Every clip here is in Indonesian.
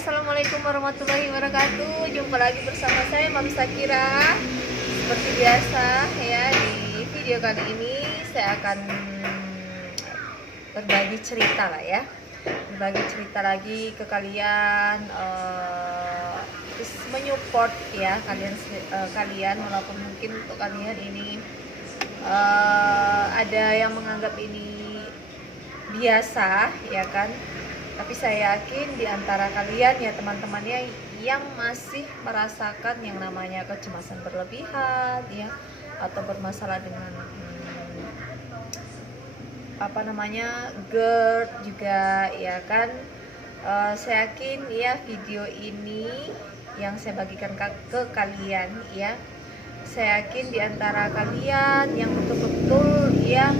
Assalamualaikum warahmatullahi wabarakatuh. Jumpa lagi bersama saya Mam Sakira. Seperti biasa ya, di video kali ini saya akan berbagi cerita lah ya. Berbagi cerita lagi ke kalian, terus menyupport ya kalian walaupun mungkin untuk kalian ini ada yang menganggap ini biasa ya kan. Tapi saya yakin di antara kalian ya teman-temannya yang masih merasakan yang namanya kecemasan berlebihan ya, atau bermasalah dengan GERD juga ya kan. Saya yakin ya video ini yang saya bagikan ke kalian ya, saya yakin di antara kalian yang betul-betul ya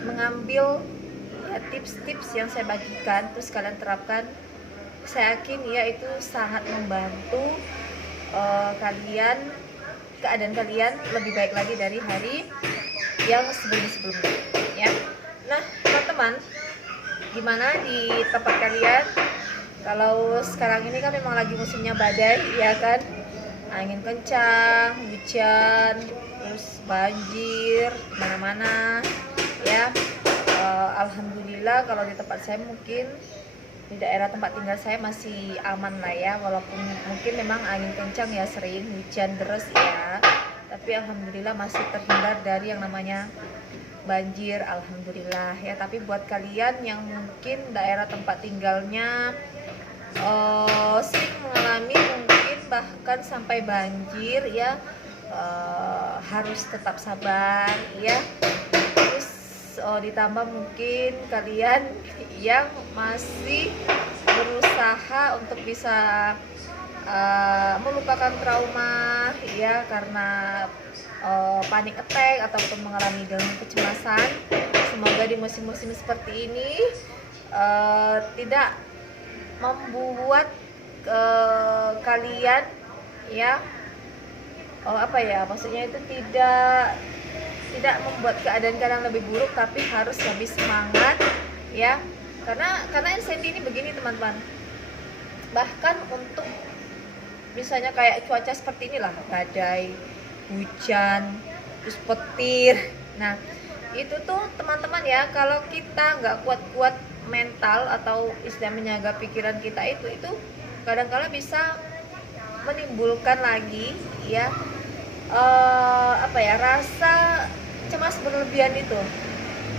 mengambil ya, tips-tips yang saya bagikan terus kalian terapkan. Saya yakin ya itu sangat membantu keadaan kalian lebih baik lagi dari hari yang sebelum-sebelumnya ya. Nah teman-teman, gimana di tempat kalian? Kalau sekarang ini kan memang lagi musimnya badai ya kan, angin kencang, hujan, terus banjir mana-mana ya. Alhamdulillah kalau di tempat saya, mungkin di daerah tempat tinggal saya masih aman lah ya, walaupun mungkin memang angin kencang ya, sering hujan deras ya, tapi alhamdulillah masih terhindar dari yang namanya banjir, alhamdulillah ya. Tapi buat kalian yang mungkin daerah tempat tinggalnya sering mengalami mungkin bahkan sampai banjir ya, harus tetap sabar ya. Ditambah mungkin kalian yang masih berusaha untuk bisa melupakan trauma ya karena panic attack ataupun mengalami gangguan kecemasan. Semoga di musim-musim seperti ini tidak membuat kalian ya maksudnya itu tidak membuat keadaan kalian lebih buruk, tapi harus lebih semangat ya. Karena anxiety ini begini teman-teman, bahkan untuk misalnya kayak cuaca seperti inilah, badai, hujan, terus petir, nah itu tuh teman-teman ya, kalau kita nggak kuat-kuat mental atau istilah menjaga pikiran kita, itu kadang-kala bisa menimbulkan lagi ya rasa cemas berlebihan itu.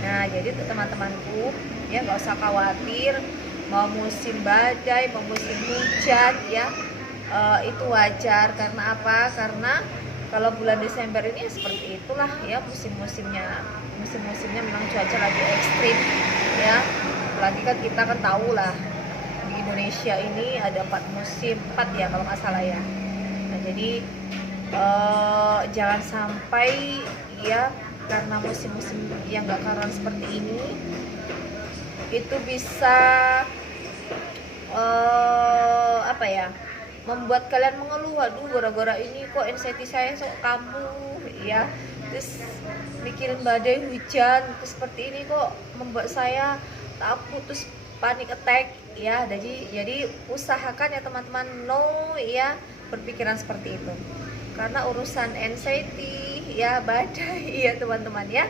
Nah jadi tuh teman-temanku ya, nggak usah khawatir mau musim badai mau musim hujan ya, itu wajar. Karena apa? Karena kalau bulan Desember ini seperti itulah ya, musim-musimnya memang cuaca lagi ekstrim ya. Apalagi kan kita kan tahu lah di Indonesia ini ada 4 musim, 4 ya kalau nggak salah ya. Nah jadi jangan sampai ya karena musim-musim yang gak karuan seperti ini itu bisa membuat kalian mengeluh, aduh gara-gara ini kok anxiety saya sok kambuh ya, terus mikirin badai hujan terus seperti ini kok membuat saya takut terus panic attack ya. Jadi usahakan ya teman-teman no ya berpikiran seperti itu, karena urusan anxiety ya, badai ya teman-teman ya,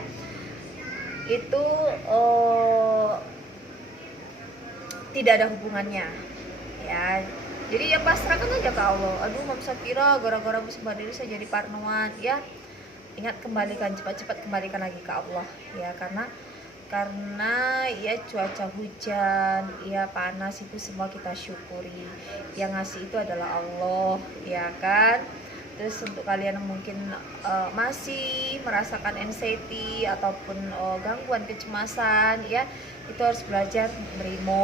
itu tidak ada hubungannya ya. Jadi ya pasrahkan aja ke Allah. Aduh Mam Sakira gara-gara musim badai ini saya jadi parnoan ya. Ingat, kembalikan, cepat-cepat kembalikan lagi ke Allah ya, karena ya cuaca hujan ya panas itu semua kita syukuri, yang ngasih itu adalah Allah ya kan. Terus untuk kalian yang mungkin masih merasakan anxiety ataupun gangguan kecemasan ya, itu harus belajar menerima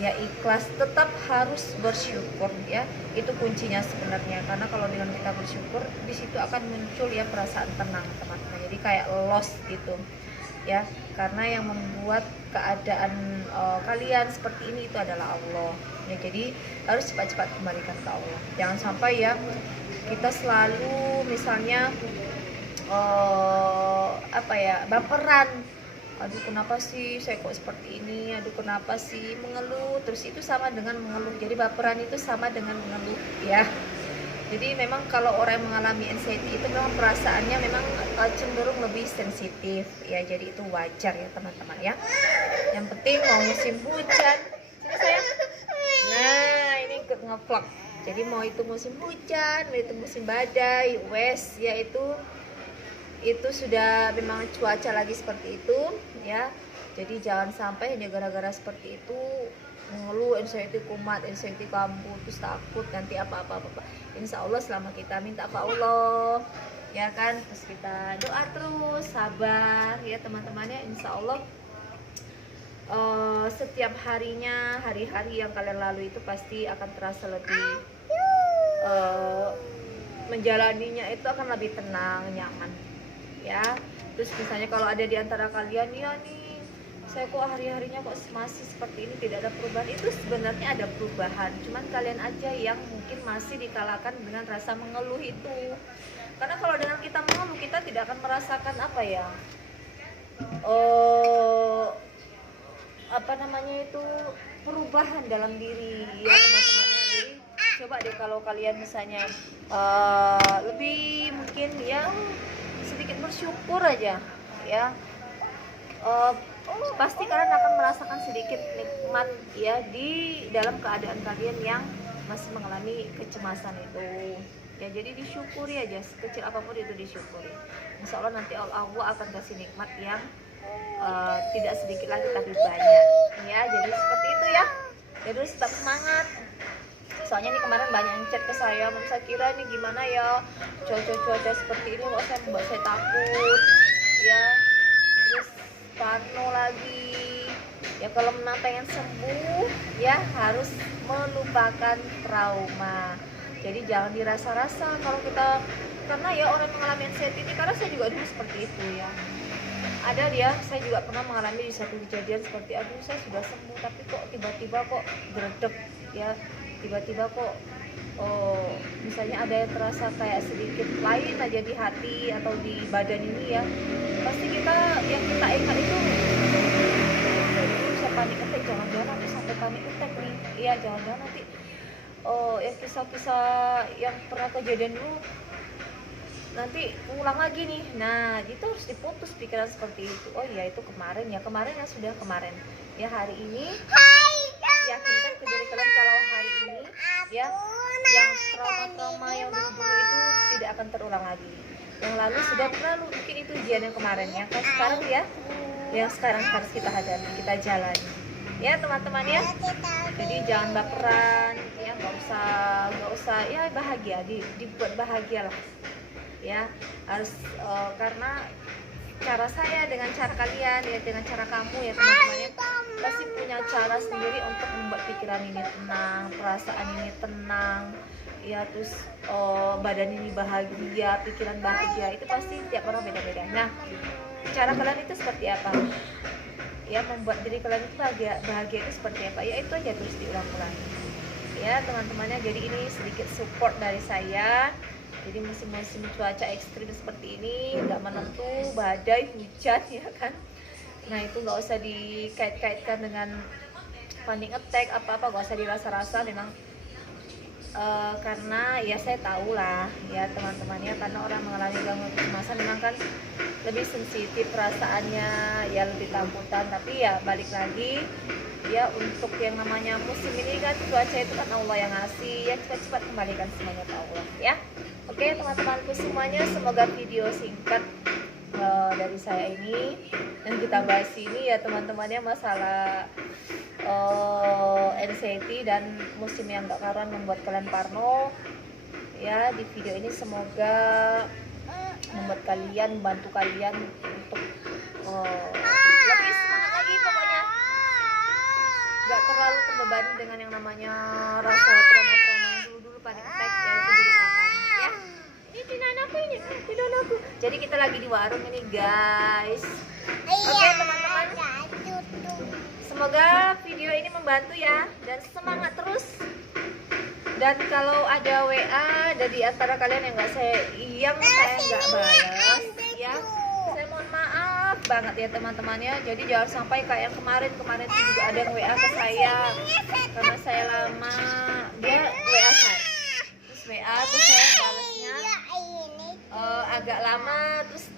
ya, ikhlas, tetap harus bersyukur ya. Itu kuncinya sebenarnya, karena kalau dengan kita bersyukur di situ akan muncul ya perasaan tenang teman-teman. Jadi kayak lost gitu ya, karena yang membuat keadaan kalian seperti ini itu adalah Allah ya. Jadi harus cepat-cepat kembalikan ke Allah. Jangan sampai ya kita selalu misalnya baperan aduh kenapa sih saya kok seperti ini, aduh kenapa sih, mengeluh terus. Itu sama dengan mengeluh, jadi baperan itu sama dengan mengeluh ya. Jadi memang kalau orang yang mengalami anxiety itu memang perasaannya memang cenderung lebih sensitif ya, jadi itu wajar ya teman-teman ya. Yang penting mau musim hujan, sini sayang. Nah ini ikut ngevlog. Jadi mau itu musim hujan, mau itu musim badai, wes ya itu sudah memang cuaca lagi seperti itu ya. Jadi jangan sampai hanya gara-gara seperti itu mengeluh, anxiety kumat, anxiety kambuh, terus takut nanti apa-apa. Insya Allah selama kita minta ke Allah ya kan, terus kita doa terus, sabar ya teman-temannya, insya Allah setiap harinya, hari-hari yang kalian lalui itu pasti akan terasa lebih menjalaninya itu akan lebih tenang, nyaman ya. Terus misalnya kalau ada di antara kalian ya nih, saya kok hari-harinya kok masih seperti ini, tidak ada perubahan. Itu sebenarnya ada perubahan, cuman kalian aja yang mungkin masih dikalahkan dengan rasa mengeluh itu. Karena kalau dengan kita mengeluh, kita tidak akan merasakan apa ya, apa namanya itu, perubahan dalam diri ya teman-temannya. Jadi coba deh kalau kalian misalnya lebih mungkin ya sedikit bersyukur aja ya, pasti kalian akan merasakan sedikit nikmat ya di dalam keadaan kalian yang masih mengalami kecemasan itu ya. Jadi disyukuri aja, sekecil apapun itu disyukuri. Insya Allah nanti Allah akan kasih nikmat yang tidak sedikit lagi tapi banyak ya. Jadi seperti itu ya. Jadi tetap semangat. Soalnya nih kemarin banyak yang chat ke saya, Mbak Syakira ini gimana ya, cuaca seperti ini kok saya membuat saya takut ya. Terus parno lagi ya. Kalau memang pengen sembuh ya harus melupakan trauma. Jadi jangan dirasa-rasa kalau kita, karena ya orang yang mengalami anxiety ini, karena saya juga dulu seperti itu ya. Ada dia, saya juga pernah mengalami di satu kejadian seperti aduh saya sudah sembuh tapi kok tiba-tiba kok gerdek ya, tiba-tiba kok misalnya ada yang terasa kayak sedikit lain aja di hati atau di badan ini ya, pasti kita yang kita ingat itu bisa panik attack, jangan-jangan nanti sampai panik attack nih ya, jangan-jangan nanti ya kisah-kisah yang pernah kejadian dulu nanti ulang lagi nih. Nah itu harus diputus pikiran seperti itu. Oh iya itu kemarin ya, kemarin yang sudah kemarin ya, hari ini yakinkan ke diri kalian kalau hari ini ya yang trauma-trauma yang dulu itu tidak akan terulang lagi. Yang lalu sudah berlalu, mungkin itu ujian yang kemarin ya kan, sekarang ya yang sekarang harus kita hadapi, kita jalani ya teman-teman ya. Jadi jangan baperan ya, nggak usah ya, bahagia, dibuat bahagia lah ya, harus karena cara saya dengan cara kalian ya, dengan cara kamu ya teman-teman ya, pasti punya cara sendiri untuk membuat pikiran ini tenang, perasaan ini tenang ya, terus badan ini bahagia, pikiran bahagia, itu pasti tiap orang beda-beda. Nah cara kalian itu seperti apa ya, membuat diri kalian itu bahagia itu seperti apa ya, itu aja terus diulang-ulang ya teman-temannya. Jadi ini sedikit support dari saya. Jadi musim-musim cuaca ekstrim seperti ini, nggak menentu, badai, hujan ya kan. Nah itu nggak usah dikait-kaitkan dengan panic attack apa-apa, nggak usah dirasa-rasa memang. Karena ya saya tahu lah ya teman-temannya, karena orang mengalami gangguan kecemasan memang kan lebih sensitif perasaannya ya, lebih takutan. Tapi ya balik lagi ya, untuk yang namanya musim ini kan cuaca itu kan Allah yang ngasih ya, cepat-cepat kembalikan semuanya ke Allah ya. Oke teman-temanku semuanya, semoga video singkat dari saya ini yang kita bahas ini ya teman-temannya, masalah anxiety dan musim yang gak karuan membuat kalian parno ya. Di video ini semoga membuat kalian, membantu kalian untuk lebih semangat lagi pokoknya, gak terlalu terbebani dengan yang namanya rasa trauma-trauma yang dulu-dulu panic attack ya, itu dilupakan ya. Ini pindahan aku. Jadi kita lagi di warung ini guys. Oke teman-teman, semoga video ini membantu ya, dan semangat terus. Dan kalau ada WA dari antara kalian yang saya nggak balas ya, saya mohon maaf banget ya teman-teman ya. Jadi jangan sampai kayak yang kemarin itu juga ada yang WA ke saya karena saya lama, dia WA saya, terus WA terus saya balasnya agak lama, terus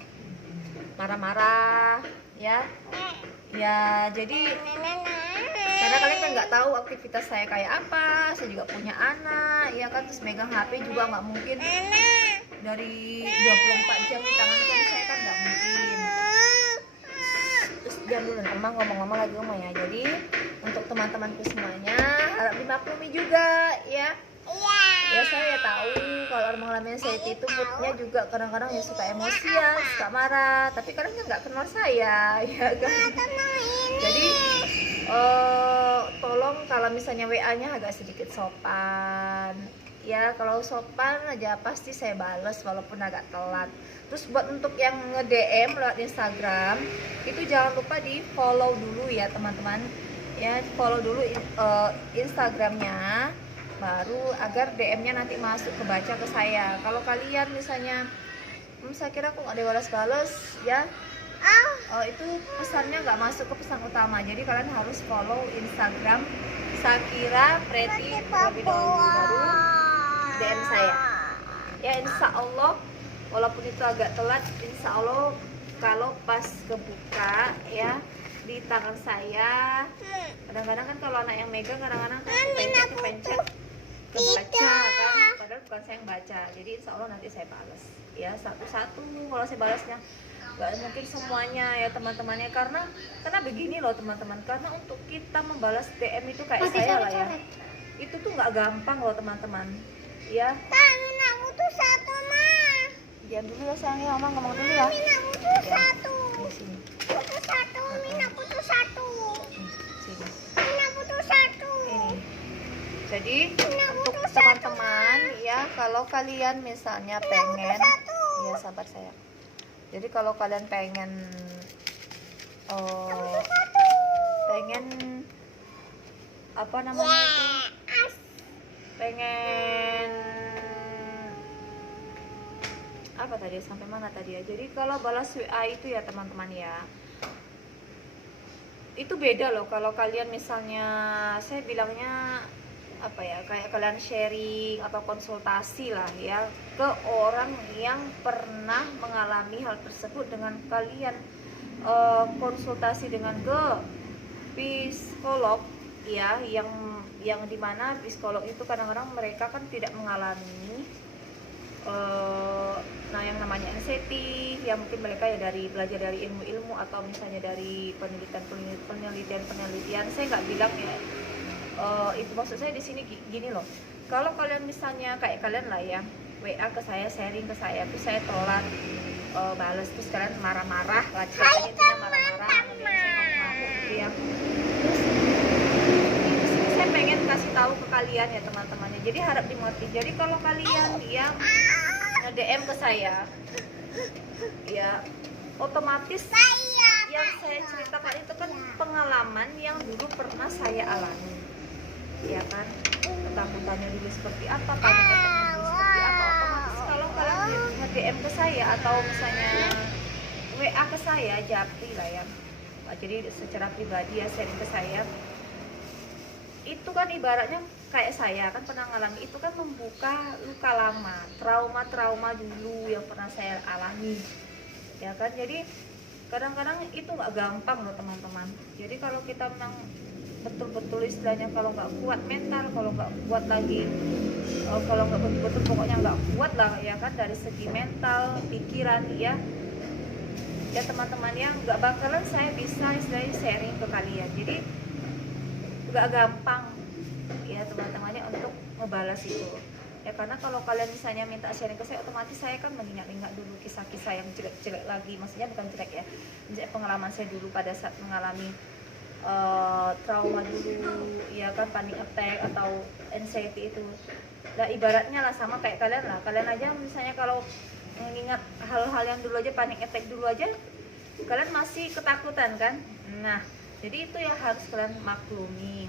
marah-marah ya. Ya jadi karena kalian kan nggak tahu aktivitas saya kayak apa, saya juga punya anak ya kan, terus megang HP juga nggak mungkin dari 24 jam di tangan kan, saya kan nggak mungkin. Terus jangan dulu, emang ngomong-ngomong lagi ya. Jadi untuk teman-temanku semuanya harap dimaklumi juga ya. Ya saya tahu kalau orang mengalami anxiety itu moodnya juga kadang-kadang ya suka emosian, suka marah, tapi kadang nggak kenal saya ya kan. Jadi tolong kalau misalnya WA-nya agak sedikit sopan ya, kalau sopan aja pasti saya bales walaupun agak telat. Terus buat untuk yang nge-DM lewat Instagram itu jangan lupa di follow dulu ya teman-teman ya, follow dulu Instagramnya, baru agar DM-nya nanti masuk kebaca ke saya. Kalau kalian misalnya saya kira kok nggak dibalas-balas ya, itu pesannya nggak masuk ke pesan utama. Jadi kalian harus follow Instagram Sakira Pretty terlebih dahulu, baru DM saya ya. Insya Allah walaupun itu agak telat, insya Allah kalau pas kebuka ya di tangan saya, kadang-kadang kan kalau anak yang megang kadang-kadang kan kepencet kebaca kan, padahal bukan saya yang baca. Jadi insya Allah nanti saya balas ya satu-satu. Kalau saya balasnya nggak mungkin semuanya ya teman-temannya, karena begini loh teman-teman, karena untuk kita membalas DM itu kayak saya lah ya, itu tuh nggak gampang loh teman-teman ya. Mina butuh satu, Ma. Diam dulu ya sayangnya, Mama ngomong dulu ya. Mina butuh Ya, satu. di sini. Butuh satu, Mina butuh satu. Sini. Mina butuh satu. Ini. Jadi untuk teman-teman ya, kalau kalian misalnya pengen, ya sabar saya. Jadi kalau kalian pengen apa namanya itu, pengen apa tadi, sampai mana tadi ya. Jadi kalau balas WA itu ya teman-teman ya, itu beda loh kalau kalian misalnya, saya bilangnya apa ya, kayak kalian sharing atau konsultasi lah ya ke orang yang pernah mengalami hal tersebut dengan kalian. Konsultasi dengan ke psikolog ya, yang dimana psikolog itu kadang-kadang mereka kan tidak mengalami nah yang namanya anxiety ya, mungkin mereka ya dari belajar dari ilmu-ilmu atau misalnya dari penelitian. Saya nggak bilang ya itu, maksud saya di sini gini loh, kalau kalian misalnya kayak kalian lah ya WA ke saya, sharing ke saya, terus saya telat balas, terus kalian marah-marah lah, ceritanya tidak marah-marah, kemudian saya ngamuk gitu ya. Terus saya pengen kasih tahu ke kalian ya teman-temannya, jadi harap dimengerti. Jadi kalau kalian yang nge-DM ke saya ya, otomatis yang saya ceritakan itu kan pengalaman yang dulu pernah saya alami ya kan, ketakutannya dulu seperti apa, panik dulu seperti apa. Otomatis kalau kalian nge-DM ke saya atau misalnya WA ke saya, japri lah ya, jadi secara pribadi ya sharing ke saya, itu kan ibaratnya kayak saya kan pernah ngalami, itu kan membuka luka lama, trauma dulu yang pernah saya alami ya kan. Jadi kadang-kadang itu nggak gampang loh teman-teman. Jadi kalau kita memang betul-betul istilahnya, kalau nggak kuat mental, kalau nggak kuat lagi, kalau nggak betul-betul pokoknya nggak kuat lah ya kan dari segi mental, pikiran ya teman-teman, yang nggak bakalan saya bisa istilahnya sharing ke kalian. Jadi nggak gampang ya teman-temannya untuk ngebalas itu ya, karena kalau kalian misalnya minta sharing ke saya, otomatis saya kan mengingat-ingat dulu kisah-kisah yang jelek-jelek lagi, maksudnya bukan jelek ya, misalnya pengalaman saya dulu pada saat mengalami trauma dulu ya kan, panic attack atau anxiety itu. Nah ibaratnya lah sama kayak kalian lah, kalian aja misalnya kalau mengingat hal-hal yang dulu aja, panic attack dulu aja kalian masih ketakutan kan. Nah jadi itu yang harus kalian maklumi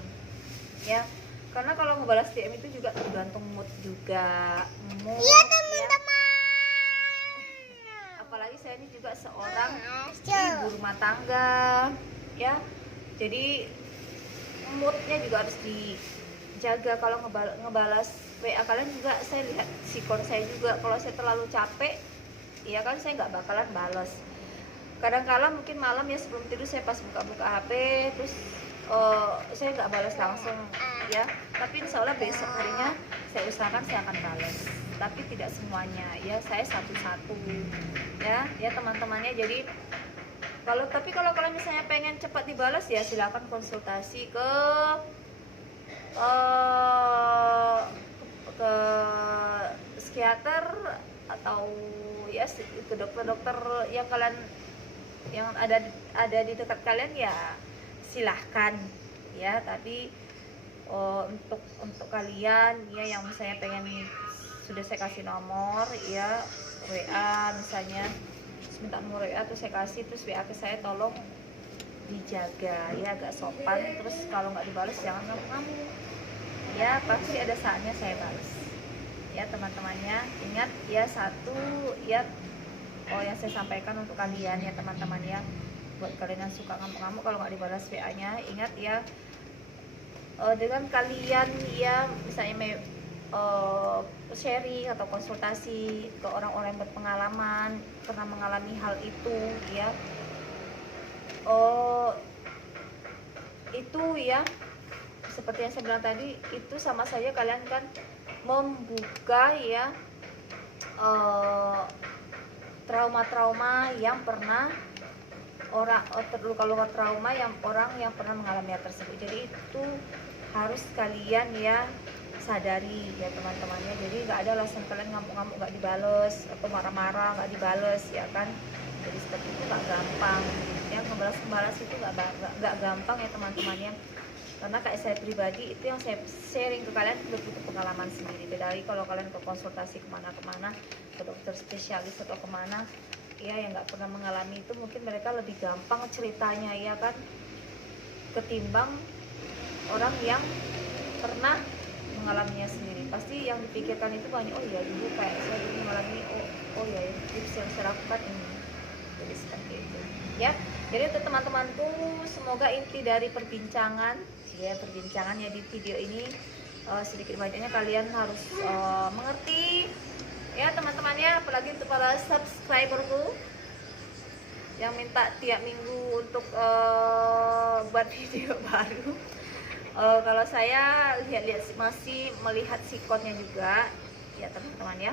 ya, karena kalau ngebalas DM itu juga tergantung mood juga, Iya teman-teman. apalagi saya ini juga seorang ibu rumah tangga, ya. Jadi moodnya juga harus dijaga. Kalau ngebalas WA kalian juga, saya lihat sikon saya juga. Kalau saya terlalu capek, ya kan saya nggak bakalan balas. Kadang-kala mungkin malam ya sebelum tidur saya pas buka-buka HP, terus saya nggak balas langsung, ya. Tapi insya Allah besok harinya saya usahakan saya akan balas. Tapi tidak semuanya, ya. Saya satu-satu, ya teman-temannya. Jadi kalau kalian misalnya pengen cepat dibalas, ya silakan konsultasi ke psikiater atau ya ke dokter-dokter yang ada di dekat kalian, ya silahkan, ya. Tapi untuk kalian ya yang misalnya pengen, sudah saya kasih nomor ya WA misalnya, terus minta nomor WA terus saya kasih, terus WA ke saya, tolong dijaga ya, agak sopan. Terus kalau nggak dibalas jangan ngamuk-ngamuk, ya pasti ada saatnya saya balas, ya teman-temannya. Ingat ya, satu ya, yang saya sampaikan untuk kalian ya teman-teman ya, buat kalian yang suka ngamuk-ngamuk kalau nggak dibalas WA-nya, ingat ya, dengan kalian ya misalnya sharing atau konsultasi ke orang-orang yang berpengalaman, pernah mengalami hal itu ya, itu ya seperti yang saya bilang tadi, itu sama saja kalian kan membuka ya trauma-trauma yang pernah luka-luka trauma yang orang yang pernah mengalami hal tersebut. Jadi itu harus kalian ya sadari ya teman-temannya. Jadi nggak ada alasan kalian ngamuk-ngamuk nggak dibales atau marah-marah nggak dibales, ya kan. Jadi seperti itu nggak gampang, yang ngebalas itu nggak gampang ya teman-temannya. Karena kayak saya pribadi, itu yang saya sharing ke kalian udah butuh pengalaman sendiri. Beda lagi kalau kalian ke konsultasi kemana-kemana, ke dokter spesialis atau kemana ya, yang nggak pernah mengalami itu, mungkin mereka lebih gampang ceritanya ya kan, ketimbang orang yang pernah mengalaminya sendiri. Pasti yang dipikirkan itu banyak, oh iya dulu kayak saya dulu mengalami, oh ya tips yang saya lakukan ini. Jadi seperti itu ya. Jadi untuk teman-temanku, semoga inti dari perbincangan ya di video ini sedikit banyaknya kalian harus mengerti ya teman-temannya. Apalagi untuk para subscriberku yang minta tiap minggu untuk buat video baru. Kalau saya lihat masih melihat sikonnya juga ya teman-teman ya.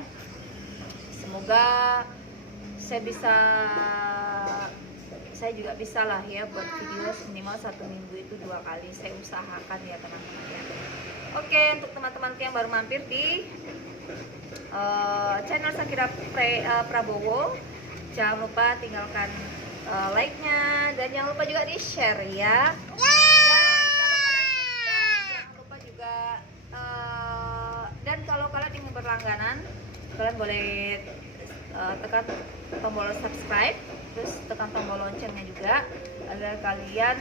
Semoga saya juga bisa lah ya buat video minimal 1 minggu itu 2 kali, saya usahakan ya teman-teman ya. Oke, untuk teman-teman yang baru mampir di channel Shakira Prabowo, jangan lupa tinggalkan like-nya, dan jangan lupa juga di share ya. Dan kalau kalian ingin berlangganan, kalian boleh tekan tombol subscribe, terus tekan tombol loncengnya juga, agar kalian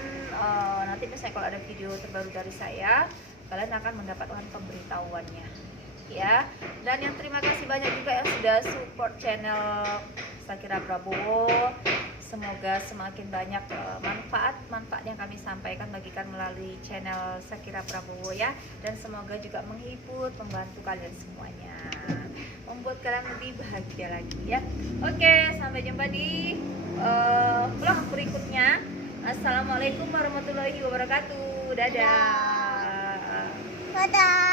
nanti misalnya kalau ada video terbaru dari saya, kalian akan mendapatkan pemberitahuannya ya. Dan yang terima kasih banyak juga yang sudah support channel Shakira Prabowo. Semoga semakin banyak manfaat yang kami sampaikan bagikan melalui channel Shakira Prabowo ya. Dan semoga juga menghibur, membantu kalian semuanya, membuat kalian lebih bahagia lagi ya. Oke, sampai jumpa di vlog berikutnya. Assalamualaikum warahmatullahi wabarakatuh. Dadah. Dadah.